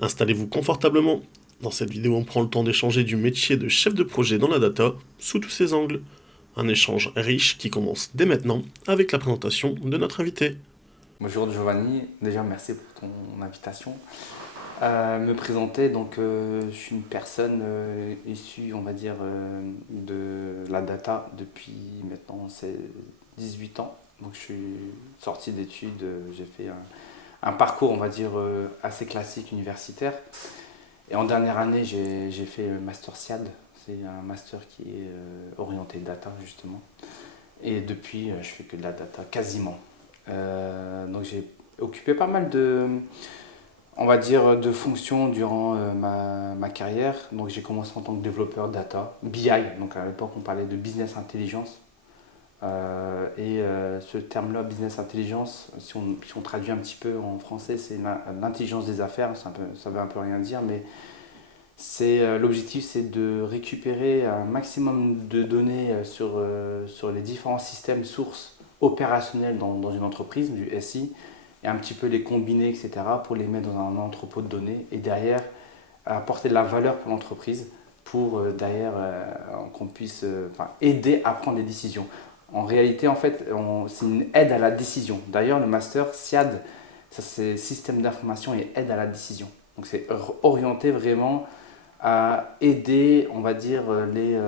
Installez-vous confortablement. Dans cette vidéo, on prend le temps d'échanger du métier de chef de projet dans la data sous tous ses angles. Un échange riche qui commence dès maintenant avec la présentation de notre invité. Bonjour Giovanni, déjà merci pour ton invitation. Me présenter, je suis une personne issue, on va dire, de la data depuis maintenant c'est 18 ans. Donc je suis sorti d'études, j'ai fait un parcours, on va dire, assez classique universitaire. Et en dernière année, j'ai fait Master SIAD, c'est un master qui est orienté data justement. Et depuis, je fais que de la data quasiment. Donc j'ai occupé pas mal on va dire, de fonctions durant ma carrière. Donc j'ai commencé en tant que développeur data, BI. Donc à l'époque on parlait de business intelligence. Ce terme-là, business intelligence, si on traduit un petit peu en français, c'est l'intelligence des affaires. Ça veut un peu rien dire, mais l'objectif, c'est de récupérer un maximum de données sur les différents systèmes sources opérationnels dans une entreprise, du SI, et un petit peu les combiner, etc., pour les mettre dans un entrepôt de données et derrière apporter de la valeur pour l'entreprise pour derrière qu'on puisse aider à prendre des décisions. En réalité, en fait, c'est une aide à la décision. D'ailleurs, le master SIAD, ça c'est système d'information et aide à la décision. Donc c'est orienté vraiment à aider, on va dire, les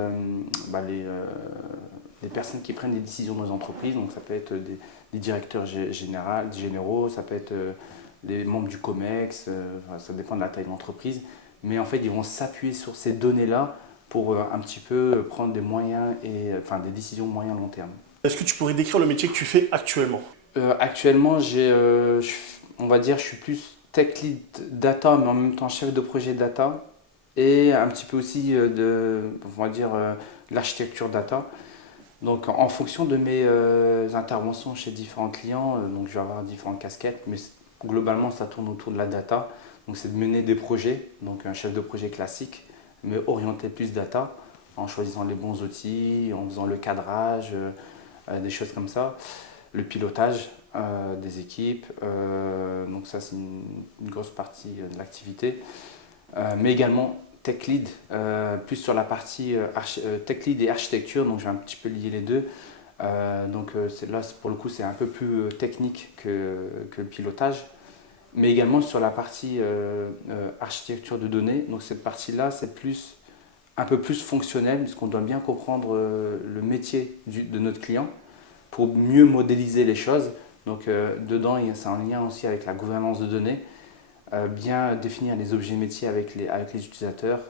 personnes qui prennent des décisions dans les entreprises. Donc ça peut être des directeurs généraux, ça peut être les membres du COMEX, ça dépend de la taille de l'entreprise. Mais en fait, ils vont s'appuyer sur ces données-là pour un petit peu prendre des moyens des décisions moyen long terme. Est-ce que tu pourrais décrire le métier que tu fais actuellement? Actuellement, on va dire, je suis plus tech lead data, mais en même temps chef de projet data et un petit peu aussi on va dire, l'architecture data. Donc en fonction de mes interventions chez différents clients, donc je vais avoir différentes casquettes, mais globalement ça tourne autour de la data. Donc c'est de mener des projets, donc un chef de projet classique, mais orienté plus data, en choisissant les bons outils, en faisant le cadrage, des choses comme ça, le pilotage des équipes. Donc ça c'est une grosse partie de l'activité, mais également tech lead, plus sur la partie tech lead et architecture, donc je vais un petit peu lier les deux. Là, pour le coup, c'est un peu plus technique que le pilotage, mais également sur la partie architecture de données. Donc cette partie-là, c'est un peu plus fonctionnel, puisqu'on doit bien comprendre le métier de notre client pour mieux modéliser les choses. Donc dedans, c'est en lien aussi avec la gouvernance de données. Bien définir les objets métiers avec les utilisateurs.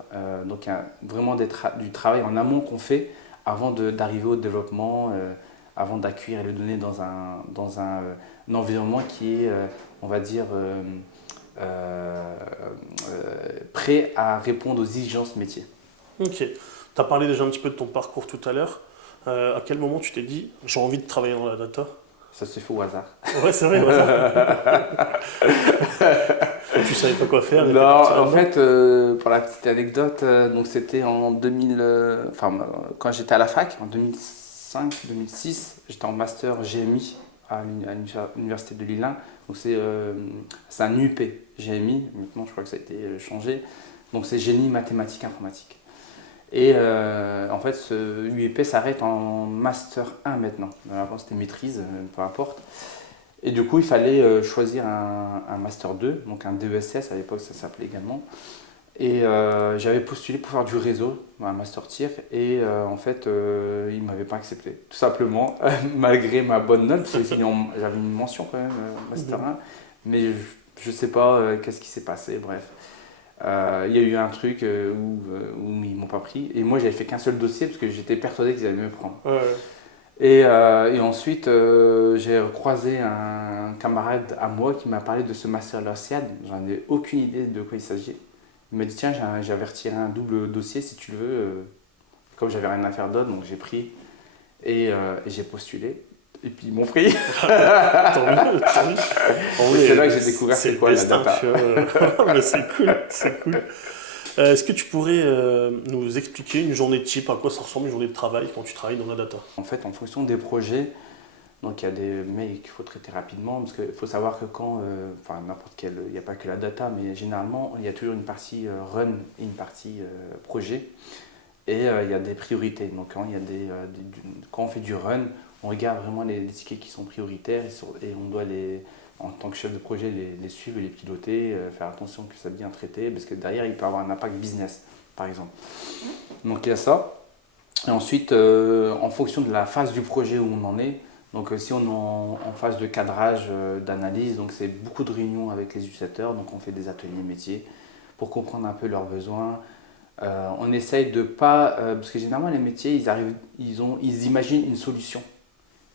Donc il y a vraiment du travail en amont qu'on fait avant d'arriver au développement, avant d'accueillir les données un environnement qui est, on va dire, prêt à répondre aux exigences métiers. Ok. Tu as parlé déjà un petit peu de ton parcours tout à l'heure. À quel moment tu t'es dit j'ai envie de travailler dans la data? Ça se fait au hasard. Ouais, c'est vrai, voilà. Tu savais pas quoi faire et Non, t'es parti en là-dedans? fait, pour la petite anecdote, donc c'était en 2000, quand j'étais à la fac, en 2005-2006, j'étais en master GMI à l'université de Lille 1. Donc c'est un UP GMI, maintenant je crois que ça a été changé. Donc c'est génie mathématiques informatique. Et en fait, ce UEP s'arrête en master 1 maintenant. Avant c'était maîtrise, peu importe. Et du coup, il fallait choisir un Master 2, donc un DESS, à l'époque ça s'appelait également. Et j'avais postulé pour faire du réseau, un Master Tier, et en fait, il ne m'avait pas accepté. Tout simplement, malgré ma bonne note, parce que j'avais une mention quand même, Master 1, mais je ne sais pas qu'est-ce qui s'est passé, bref. Il y a eu un truc où ils ne m'ont pas pris, et moi j'avais fait qu'un seul dossier, parce que j'étais persuadé qu'ils allaient me prendre. Ouais. Et ensuite, j'ai croisé un camarade à moi qui m'a parlé de ce master LACIAD. J'en ai aucune idée de quoi il s'agit. Il m'a dit tiens, j'avais retiré un double dossier si tu le veux. Comme j'avais rien à faire d'autre, donc j'ai pris et j'ai postulé. Et puis ils m'ont pris. Tant mieux, tant mieux. En Et c'est vrai, là que j'ai découvert c'est c'est le quoi la destin, data. tu vois. Mais c'est cool, c'est cool. Est-ce que tu pourrais nous expliquer une journée type, à quoi ça ressemble une journée de travail quand tu travailles dans la data? En fait, en fonction des projets, Donc il y a des mails qu'il faut traiter rapidement, parce qu'il faut savoir que quand, enfin n'importe quel, il n'y a pas que la data, mais généralement il y a toujours une partie run et une partie projet, et il y a des priorités. Donc quand, quand on fait du run, on regarde vraiment les tickets qui sont prioritaires, et on doit en tant que chef de projet les suivre et les piloter, faire attention que ça soit bien traité, parce que derrière il peut avoir un impact business par exemple. Donc il y a ça. Et ensuite, en fonction de la phase du projet où on en est, donc si on est en phase de cadrage, d'analyse, donc c'est beaucoup de réunions avec les utilisateurs, donc on fait des ateliers métiers pour comprendre un peu leurs besoins. On essaye de pas, parce que généralement les métiers, ils imaginent une solution.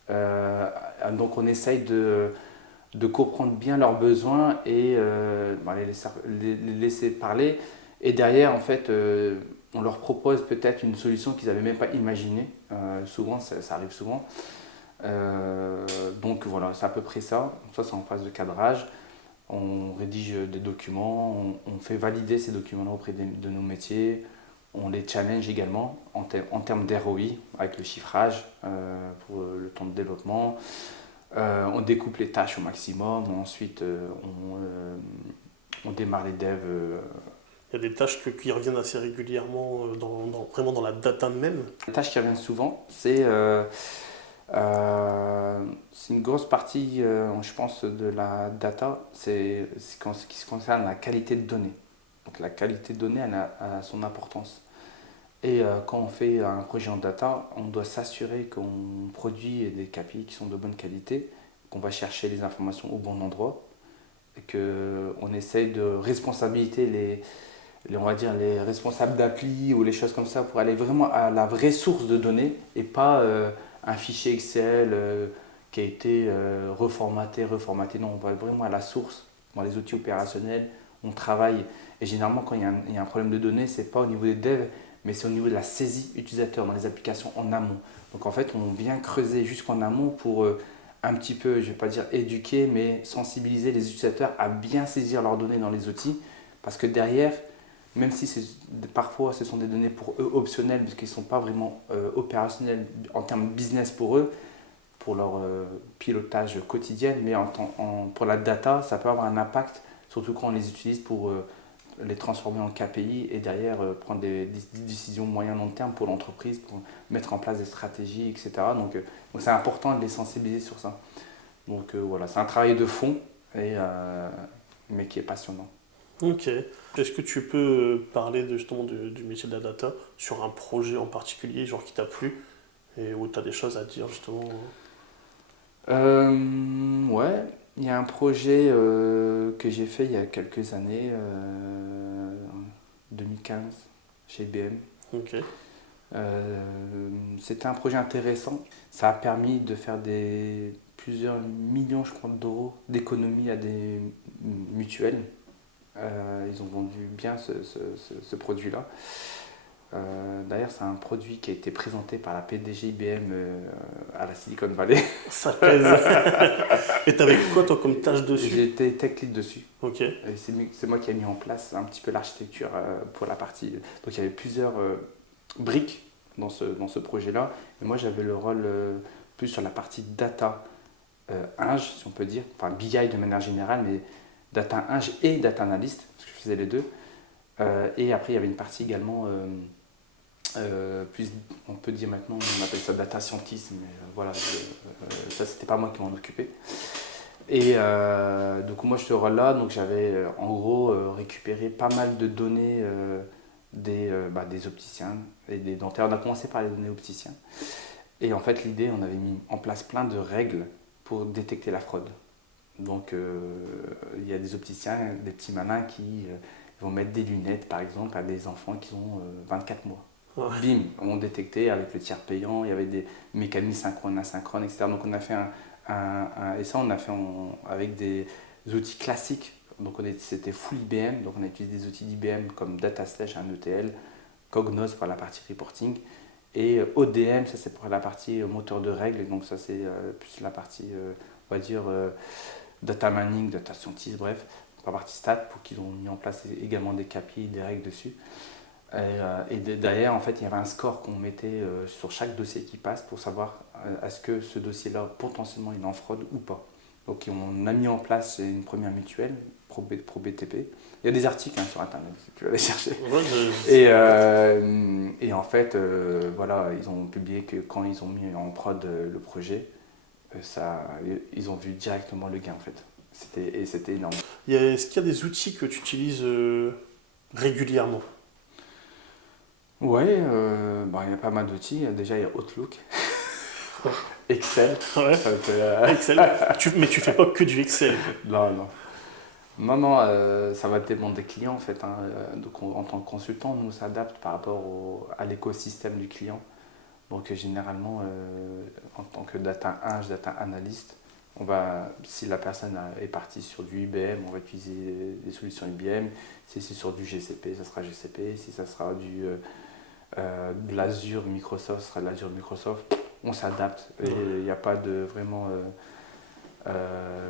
Donc on essaye de comprendre bien leurs besoins et les laisser parler. Et derrière, en fait, on leur propose peut-être une solution qu'ils n'avaient même pas imaginée. Souvent, ça arrive souvent. Donc voilà, c'est à peu près ça. Ça, c'est en phase de cadrage. On rédige des documents, on fait valider ces documents-là auprès de nos métiers. On les challenge également en termes d'ROI avec le chiffrage pour le temps de développement. On découpe les tâches au maximum. Ensuite, on démarre les devs. Il y a des tâches qui reviennent assez régulièrement, vraiment dans la data même. Les tâches qui reviennent souvent, c'est une grosse partie, je pense, de la data, c'est ce qui se concerne la qualité de données. Donc la qualité de données, elle a son importance. Et quand on fait un projet en data, on doit s'assurer qu'on produit des KPI qui sont de bonne qualité, qu'on va chercher les informations au bon endroit, et qu'on essaye de responsabiliser on va dire les responsables d'appli ou les choses comme ça pour aller vraiment à la vraie source de données et pas un fichier Excel qui a été reformaté. Non, on va vraiment à la source. Dans les outils opérationnels, on travaille. Et généralement, quand il y a un problème de données, c'est pas au niveau des devs, mais c'est au niveau de la saisie utilisateur dans les applications en amont. Donc en fait, on vient creuser jusqu'en amont pour un petit peu, je ne vais pas dire éduquer, mais sensibiliser les utilisateurs à bien saisir leurs données dans les outils. Parce que derrière, même si parfois ce sont des données pour eux optionnelles, parce qu'ils ne sont pas vraiment opérationnels en termes business pour eux, pour leur pilotage quotidien, mais pour la data, ça peut avoir un impact, surtout quand on les utilise pour les transformer en KPI et derrière prendre des décisions moyen-long terme pour l'entreprise, pour mettre en place des stratégies, etc. Donc c'est important de les sensibiliser sur ça. Donc voilà, c'est un travail de fond, mais qui est passionnant. Ok. Est-ce que tu peux parler justement du métier de la data sur un projet en particulier, genre qui t'a plu, et où tu as des choses à dire justement? Ouais, il y a un projet que j'ai fait il y a quelques années, 2015, chez IBM. Ok. C'était un projet intéressant. Ça a permis de faire plusieurs millions, je crois, d'euros d'économies à des mutuelles. Ils ont vendu bien ce produit-là. D'ailleurs, c'est un produit qui a été présenté par la PDG IBM à la Silicon Valley. Ça pèse. Et t'avais quoi toi comme tâche dessus? J'étais tech lead dessus. Ok. Et c'est moi qui ai mis en place un petit peu l'architecture pour la partie. Donc il y avait plusieurs briques dans ce projet-là. Et moi j'avais le rôle plus sur la partie data Ing, si on peut dire, enfin BI de manière générale, mais data Ing et data analyst, parce que je faisais les deux. Et après il y avait une partie également, plus, on peut dire maintenant, on appelle ça data scientist, mais voilà, ça c'était pas moi qui m'en occupais. Et donc moi je ce rôle-là, donc j'avais en gros récupéré pas mal de données des opticiens et des dentaires. On a commencé par les données opticiens. Et en fait l'idée, on avait mis en place plein de règles pour détecter la fraude. Donc il y a des opticiens, des petits malins qui vont mettre des lunettes par exemple à des enfants qui ont 24 mois. Ouais. Bim, on détectait avec le tiers payant, il y avait des mécanismes synchrones, asynchrones, etc. Donc on a fait et ça on a fait avec des outils classiques. Donc c'était full IBM, donc on a utilisé des outils d'IBM comme DataStage, un ETL, Cognos pour la partie reporting, et ODM, ça c'est pour la partie moteur de règles, donc ça c'est plus la partie, on va dire, data mining, data scientist, bref, pour la partie stat, pour qu'ils ont mis en place également des KPI, des règles dessus. Derrière, en fait, il y avait un score qu'on mettait sur chaque dossier qui passe pour savoir est-ce que ce dossier-là, potentiellement, il est en fraude ou pas. Donc, on a mis en place une première mutuelle, Pro BTP. Il y a des articles sur Internet, si tu veux aller chercher. Ouais, Et en fait, voilà, ils ont publié que quand ils ont mis en prod le projet, ils ont vu directement le gain, en fait. C'était énorme. Est-ce qu'il y a des outils que tu utilises régulièrement? Ouais, il y a pas mal d'outils. Déjà, il y a Outlook, Excel. Ouais, Ça fait, Excel. Mais tu fais pas que du Excel. non, non. Non, non, ça va dépendre des clients en fait, hein. Donc, en tant que consultant, nous on s'adapte par rapport à l'écosystème du client. Donc généralement, en tant que data analyst, si la personne est partie sur du IBM, on va utiliser des solutions IBM. Si c'est sur du GCP, ça sera GCP. Si ça sera de l'Azure Microsoft, ce sera de l'Azure Microsoft. On s'adapte et il n'y a pas de vraiment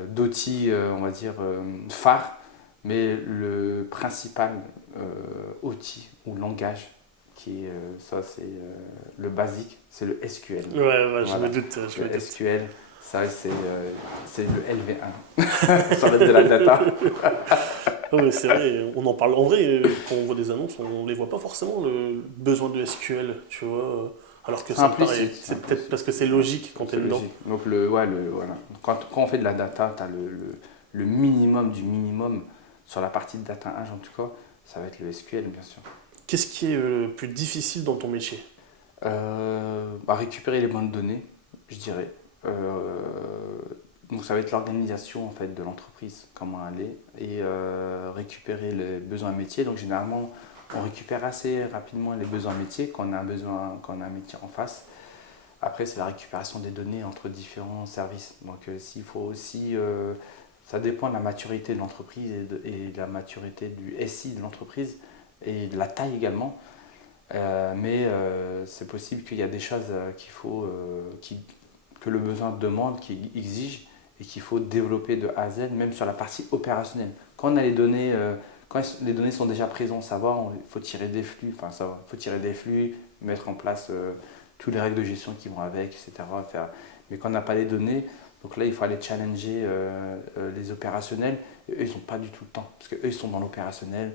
d'outils, on va dire, phares, mais le principal outil ou langage qui est ça, c'est le basique, c'est le SQL. Ouais, je Voilà. me doute. Le SQL, ça c'est le LV1. Ça va être de la data. Non, mais c'est vrai, on en parle. En vrai, quand on voit des annonces, on les voit pas forcément le besoin de SQL, tu vois. Alors que ça me paraît, c'est peut-être parce que c'est logique quand tu es dedans. Logique. Donc voilà. Quand on fait de la data, tu as le minimum du minimum sur la partie de data 1 en tout cas, ça va être le SQL bien sûr. Qu'est-ce qui est le plus difficile dans ton métier? Récupérer les bonnes données, je dirais. Donc ça va être l'organisation en fait de l'entreprise, comment elle est, et récupérer les besoins métiers. Donc généralement, on récupère assez rapidement les besoins métiers quand on a un métier en face. Après, c'est la récupération des données entre différents services. Donc s'il faut aussi, ça dépend de la maturité de l'entreprise et de la maturité du SI de l'entreprise et de la taille également. Mais c'est possible qu'il y a des choses que le besoin demande, qui exige et qu'il faut développer de A à Z, même sur la partie opérationnelle. Quand on a quand les données sont déjà présentes, ça va, il faut tirer des flux, enfin ça va, faut tirer des flux, mettre en place toutes les règles de gestion qui vont avec, etc. Mais quand on n'a pas les données, donc là il faut aller challenger les opérationnels, et eux ils n'ont pas du tout le temps, parce qu'eux ils sont dans l'opérationnel,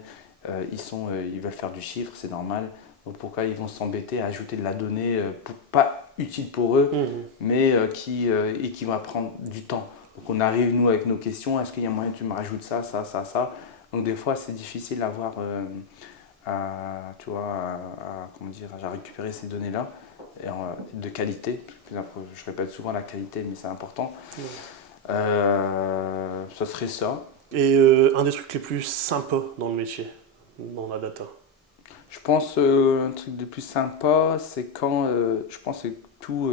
ils veulent faire du chiffre, c'est normal. Donc pourquoi ils vont s'embêter à ajouter de la donnée pas utile pour eux, mais qui va prendre du temps. Donc on arrive nous avec nos questions, est-ce qu'il y a moyen que tu me rajoutes ça, ça, ça, ça. Donc des fois c'est difficile comment dire, à récupérer ces données-là de qualité. Je répète souvent la qualité, mais c'est important. Ça serait ça. Et un des trucs les plus sympas dans le métier, dans la data? Je pense un truc de plus sympa, c'est quand je pense que tout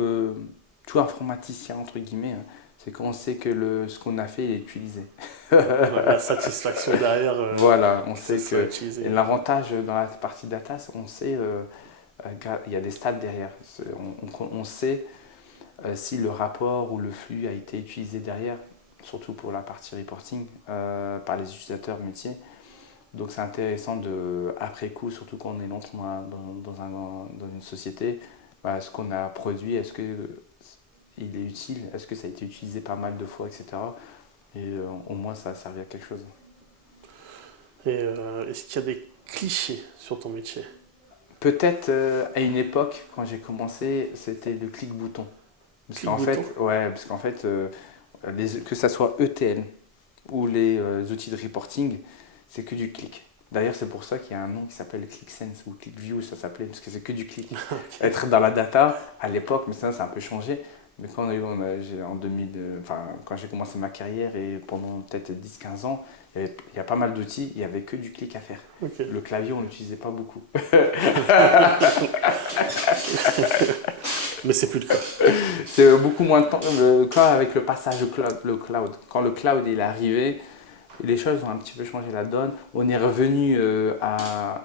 informaticien entre guillemets, c'est quand on sait que ce qu'on a fait est utilisé. La satisfaction derrière. Voilà, on sait ça que utilisé. et l'avantage dans la partie data, on sait il y a des stats derrière. On sait si le rapport ou le flux a été utilisé derrière, surtout pour la partie reporting par les utilisateurs métiers. Donc c'est intéressant après coup, surtout quand on est dans une société, ce qu'on a produit, est-ce qu'il est utile, est-ce que ça a été utilisé pas mal de fois, etc. Et au moins ça a servi à quelque chose. Et est-ce qu'il y a des clichés sur ton métier? Peut-être à une époque, quand j'ai commencé, c'était le clic-bouton. Parce qu'en fait, que ça soit ETL ou les outils de reporting, c'est que du clic. D'ailleurs, c'est pour ça qu'il y a un nom qui s'appelle ClickSense ou ClickView, ça s'appelait, parce que c'est que du clic. Okay. Être dans la data, à l'époque, mais ça a un peu changé. Mais quand quand j'ai commencé ma carrière et pendant peut-être 10-15 ans, il y a pas mal d'outils, il n'y avait que du clic à faire. Okay. Le clavier, on ne l'utilisait pas beaucoup. Mais c'est plus le cas. C'est beaucoup moins de temps. Quand avec le passage au cloud, quand le cloud il est arrivé, les choses ont un petit peu changé la donne. On est revenu à,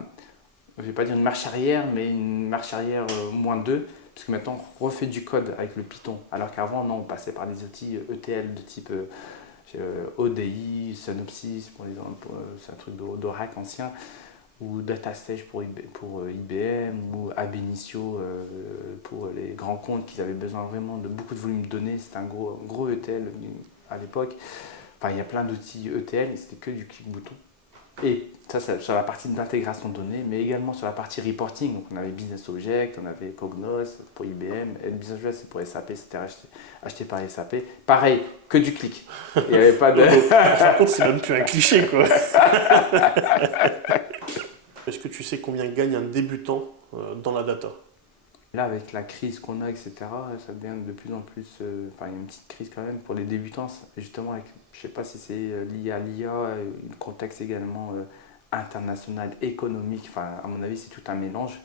je ne vais pas dire une marche arrière, mais une marche arrière -2, parce que maintenant on refait du code avec le Python. Alors qu'avant, non, on passait par des outils ETL de type ODI, Synopsys, c'est un truc d'Oracle ancien. ou DataStage pour IBM, ou Ab Initio pour les grands comptes qui avaient besoin vraiment de beaucoup de volume de données. C'était un gros ETL à l'époque. Enfin, il y a plein d'outils ETL, et c'était que du clic-bouton. Et ça, c'est sur la partie d'intégration de données, mais également sur la partie reporting. Donc, on avait Business Object, on avait Cognos pour IBM, et Business Object, c'est pour SAP, c'était acheté par SAP. Pareil, que du clic. Il n'y avait pas de. Par contre, c'est même plus un cliché, quoi. Est-ce que tu sais combien gagne un débutant dans la data? Là, avec la crise qu'on a, etc., ça devient de plus en plus. Enfin, il y a une petite crise quand même pour les débutants, justement, je ne sais pas si c'est lié à l'IA, le contexte également international, économique. Enfin, à mon avis, c'est tout un mélange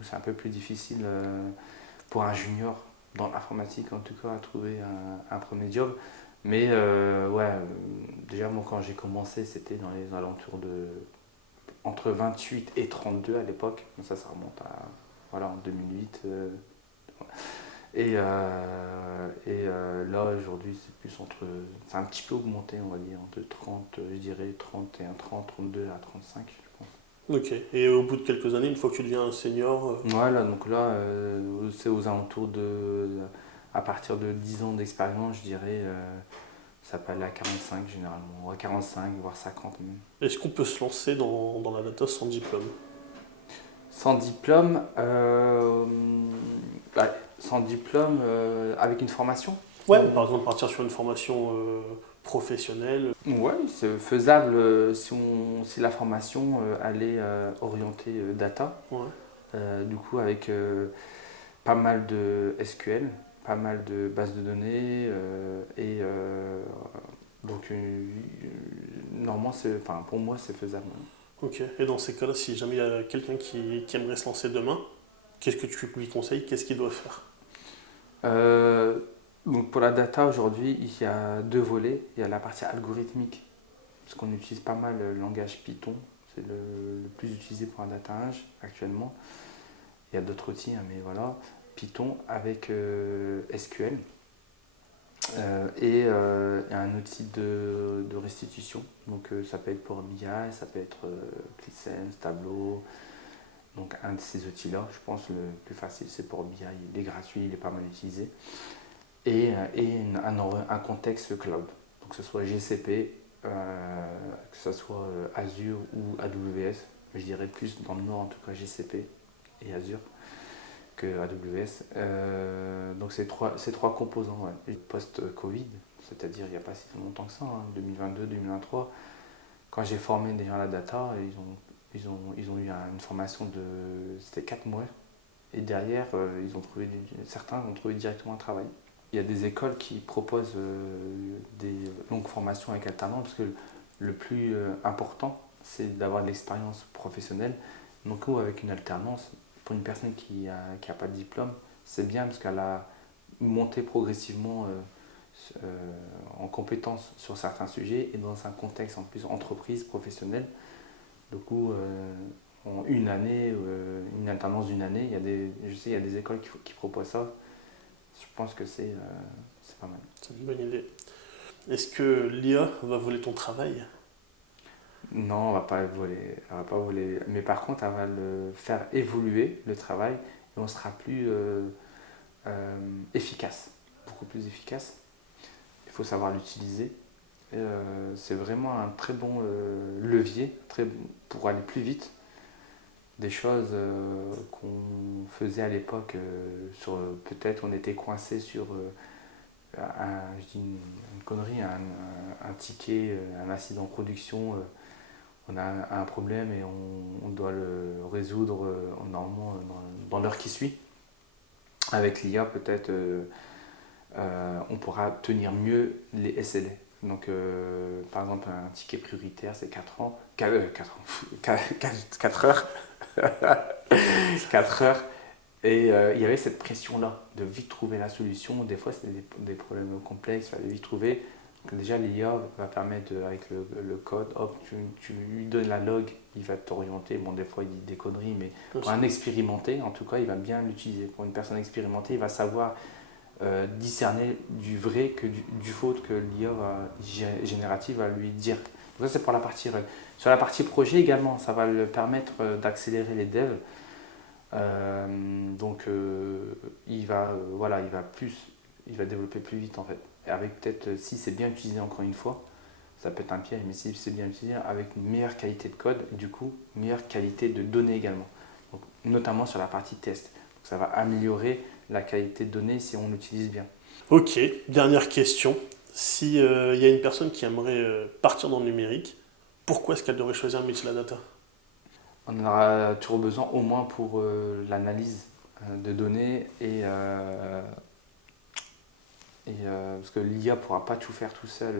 où c'est un peu plus difficile pour un junior dans l'informatique, en tout cas, à trouver un premier job. Mais ouais, déjà, moi, quand j'ai commencé, c'était dans les alentours de entre 28 et 32 à l'époque. Ça remonte à voilà, en 2008. Là, aujourd'hui, c'est plus entre. C'est un petit peu augmenté, on va dire, de 30, je dirais 31, 30, 32 à 35, je pense. Ok. Et au bout de quelques années, une fois que tu deviens un senior, Voilà, donc là, c'est aux alentours de. À partir de 10 ans d'expérience, je dirais, ça peut aller à 45 généralement, à 45, voire 50 même. est-ce qu'on peut se lancer dans la data sans diplôme? Sans diplôme, sans diplôme, avec une formation. Ouais, par exemple, partir sur une formation professionnelle. Ouais, c'est faisable si la formation elle est orientée data. Ouais. Du coup, avec pas mal de SQL, pas mal de bases de données donc normalement, enfin, pour moi, c'est faisable. Ok. Et dans ces cas-là, si jamais il y a quelqu'un qui aimerait se lancer demain, qu'est-ce que tu lui conseilles? Qu'est-ce qu'il doit faire? Euh, donc pour la data aujourd'hui, il y a deux volets. Il y a la partie algorithmique, parce qu'on utilise pas mal le langage Python, c'est le plus utilisé pour un data eng actuellement. Il y a d'autres outils, hein, mais voilà. Python avec SQL et un outil de restitution. Donc ça peut être Power BI, ça peut être ClickSense, Tableau. Donc un de ces outils-là, je pense le plus facile, c'est Power BI. Il est gratuit, il est pas mal utilisé. Et un contexte cloud. Donc que ce soit GCP, que ce soit Azure ou AWS. Je dirais plus dans le nord en tout cas GCP et Azure que AWS. Donc ces trois composants, ouais. Post-Covid, c'est-à-dire il n'y a pas si longtemps que ça, hein, 2022-2023, quand j'ai formé des gens à la data, ils ont eu une formation de. C'était 4 mois. Et derrière, certains ont trouvé directement un travail. Il y a des écoles qui proposent des longues formations avec alternance, parce que le plus important, c'est d'avoir de l'expérience professionnelle. Donc, avec une alternance, pour une personne qui a pas de diplôme, c'est bien parce qu'elle a monté progressivement en compétences sur certains sujets et dans un contexte en plus entreprise, professionnelle. Du coup, en une année, une alternance d'une année, je sais, il y a des écoles qui proposent ça. Je pense que c'est pas mal. C'est une bonne idée. Est-ce que l'IA va voler ton travail? Non, elle va pas voler. Mais par contre, elle va le faire évoluer, le travail, et on sera plus efficace, beaucoup plus efficace. Il faut savoir l'utiliser. C'est vraiment un très bon levier pour aller plus vite. Des choses qu'on faisait à l'époque, peut-être on était coincé sur je dis une connerie, un ticket, un incident de production, on a un problème et on doit le résoudre normalement dans l'heure qui suit. Avec l'IA, peut-être on pourra tenir mieux les SLA. Donc, par exemple, un ticket prioritaire, c'est 4 ans, 4 heures. 4 heures. Et il y avait cette pression-là de vite trouver la solution. Des fois, c'était des problèmes complexes, il fallait vite trouver. Donc, déjà, l'IA va permettre, avec le code, hop, tu lui donnes la log, il va t'orienter. Bon, des fois, il dit des conneries, mais pour un expérimenté, en tout cas, il va bien l'utiliser. Pour une personne expérimentée, il va savoir discerner du vrai que du faux que l'IA générative va lui dire. Donc ça, c'est pour la partie run. Sur la partie projet également, ça va le permettre d'accélérer les devs. Voilà, il va développer plus vite en fait. Et avec peut-être, si c'est bien utilisé encore une fois, ça peut être un piège, mais si c'est bien utilisé, avec une meilleure qualité de code, et du coup, une meilleure qualité de données également. Donc, notamment sur la partie test. Donc, ça va améliorer la qualité de données si on l'utilise bien. Ok, dernière question. Si il y a une personne qui aimerait partir dans le numérique, pourquoi est-ce qu'elle devrait choisir le métier de la data? On en aura toujours besoin au moins pour l'analyse de données parce que l'IA ne pourra pas tout faire tout seul,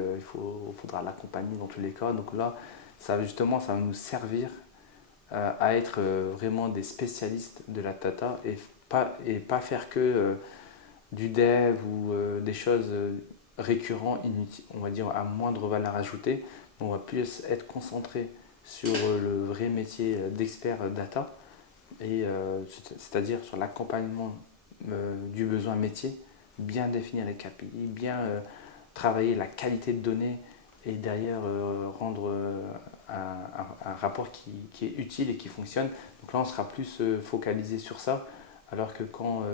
faudra l'accompagner dans tous les cas. Donc là, justement, ça va nous servir à être vraiment des spécialistes de la data et pas faire que du dev ou des choses récurrentes, inutiles, on va dire à moindre valeur ajoutée. On va plus être concentré sur le vrai métier d'expert data, c'est-à-dire sur l'accompagnement du besoin métier, bien définir les KPI, bien travailler la qualité de données et derrière rendre un rapport qui est utile et qui fonctionne. Donc là, on sera plus focalisé sur ça, alors que quand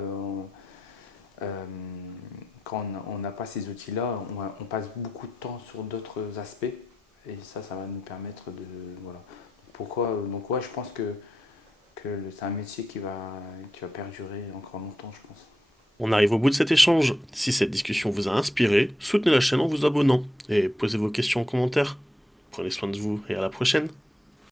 on n'a pas ces outils-là, on passe beaucoup de temps sur d'autres aspects et ça va nous permettre de... Voilà. Donc ouais, je pense que c'est un métier qui va perdurer encore longtemps, je pense. On arrive au bout de cet échange. Si cette discussion vous a inspiré, soutenez la chaîne en vous abonnant et posez vos questions en commentaire. Prenez soin de vous et à la prochaine.